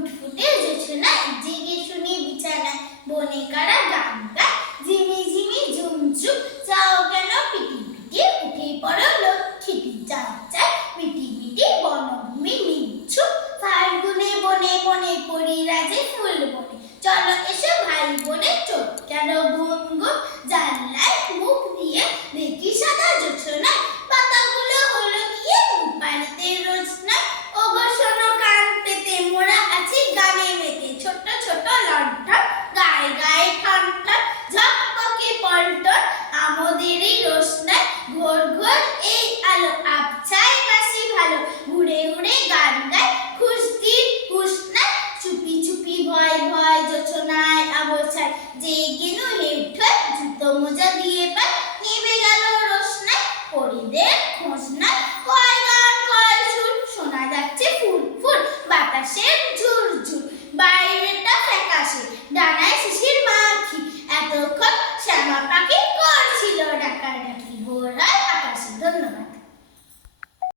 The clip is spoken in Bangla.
ফুটফুটে জোছনায় জেগে শুনি বিছানায় বনে কারা গান গায় ঝিমি ঝিমি ঝুমঝুম চাও কেন পিটি পিটি উঠে পড়ো লক্ষ্মীটি চাই চাই মিটি মিটি বনভূমি নিঝুম ফাল্গুনে বনে বনে পরিরাজে ফুল বনে চলো এসো ভাই বোনে চোখ কেন ঘুম ঘুম জানলায় মুখ দিয়ে দেখি সাদা জোছনায় পাতাগুলো হলো গিয়ে বাড়িতে রোজ নয় ওগো শোনো কান পেতে মোরা আছি গানে মেতে ছোট ছোট লণ্ঠন গায়ে গায়ে ঠন ঠন ঝকমকে পল্টন আমাদেরই রোশনায় ঘোর ঘোর এই আলো আবছায় বাসি ভালো ঘুরে উড়ে গান গায় খুশদির হুশনায় চুপি চুপি ভয় ভয় জোছনায় আবছায় যে গেনু হেড হয় জুতো মোজা দিয়ে পায় নেমে গেল রোশনায় পরিদের খোঁজ নাই কয় গান কয় সুর শোনা যাচ্ছে ফুল ফুল বাতাসের ঝুর ঝুর বাইরেটা ফ্যাকাশে ডানায় শিশির মাখি এতক্ষণ শ্যামা পাখি করছিল ডাকাডাকি ভোর হয় আকাশে। ধন্যবাদ।